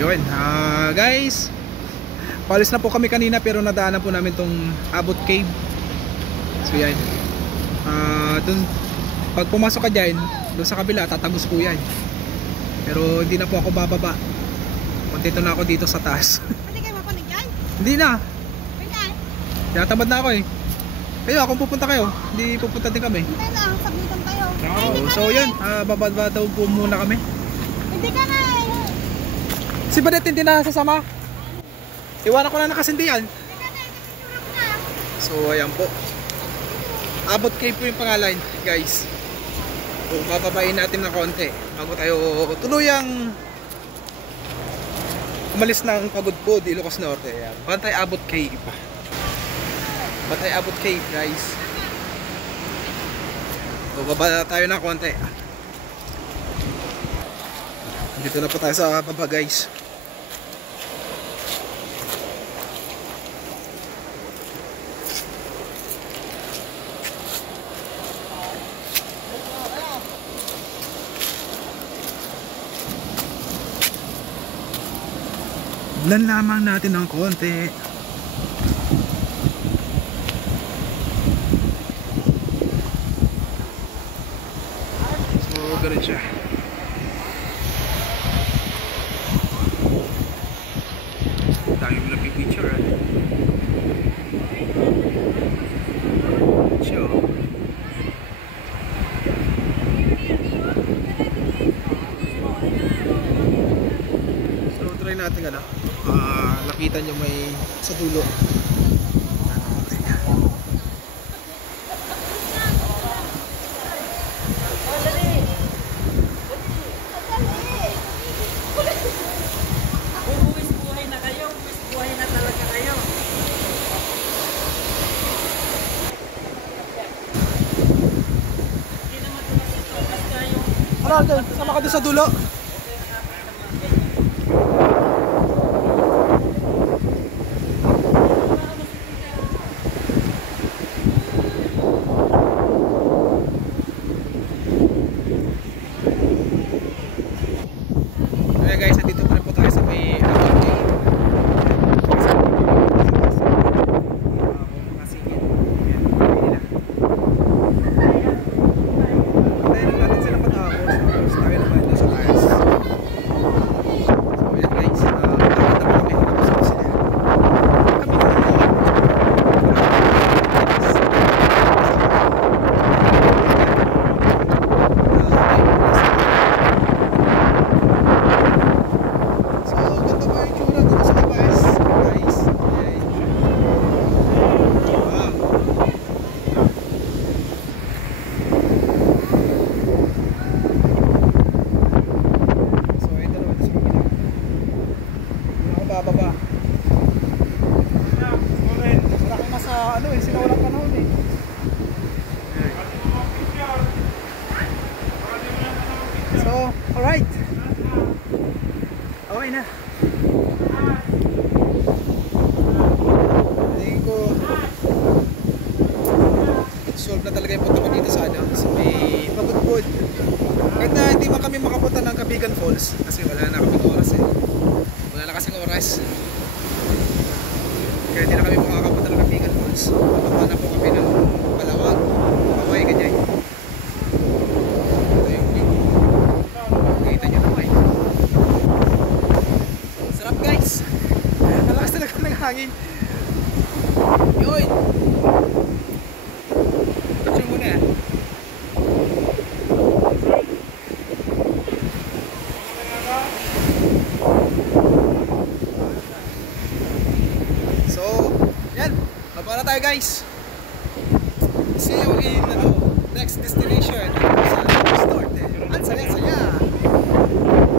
Yun, guys, palis na po kami kanina pero nadaanan po namin tong Abot Cave. So yan, dun, pag pumasok ka dyan, dun sa kabila tatagos po yan. Pero hindi na po ako bababa. Kontento na ako dito sa taas. Hindi kayo mapanig yan? Hindi na, Ganyan? tinatamad na ako eh. Kayo, kung pupunta kayo, hindi pupunta din kami. Hindi na, sabitan tayo. So yun, bababa daw po muna kami. Hindi ka na eh. Si Badet hindi na sasama. Iwanan ko na nakasindihan. Hindi ka na, nagpipura ko na. So ayan po, Abot Cave po yung pangalan, guys. So bababain natin ng konti bago tayo tuluyang umalis ng Pagudpud, Ilocos Norte. Ayan. Bantay Abot Cave. Bantay Abot Cave, guys. So baba tayo ng konti. Dito na po tayo sa baba, guys. Lan lamang natin ng konti. So, ganun siya. Dami mo lang picture So, try natin lapitan yung may sa dulo. Buwis-buhay na kayo, buwis-buhay na talaga kayo. Hindi naman tumas ito, basta yung... Alright, sama ka doon sa dulo. Guys, nandito pa rin po tayo sa may Abot Cave. Makasingit. Ayan, tayo natin sila matapos. Tapos tayo naman doon sa taas. So yan guys, nakita pa kami nakasama sila. Kami na bababa. Marami na sa sinawalang panahon eh. So, alright. Okay na. Tingin ko solve na talaga yung punta ko dito sa may Pagudpud. Kahit na hindi man kami makapunta ng Cabigan Falls kasi wala na kaming oras eh. Wala na kasing oras. Kaya hindi na kami makakapunta ng Cabigan Falls. Papapa na po kami ng Palawag, Paway, ganyan. Ito yung view. Nakita nyo naman. Sarap guys. Nalakas talaga ng hangin. Yun. Picture muna. So, yan. Baba na tayo guys. See you in next destination sa Ilocos Norte. Ang saya.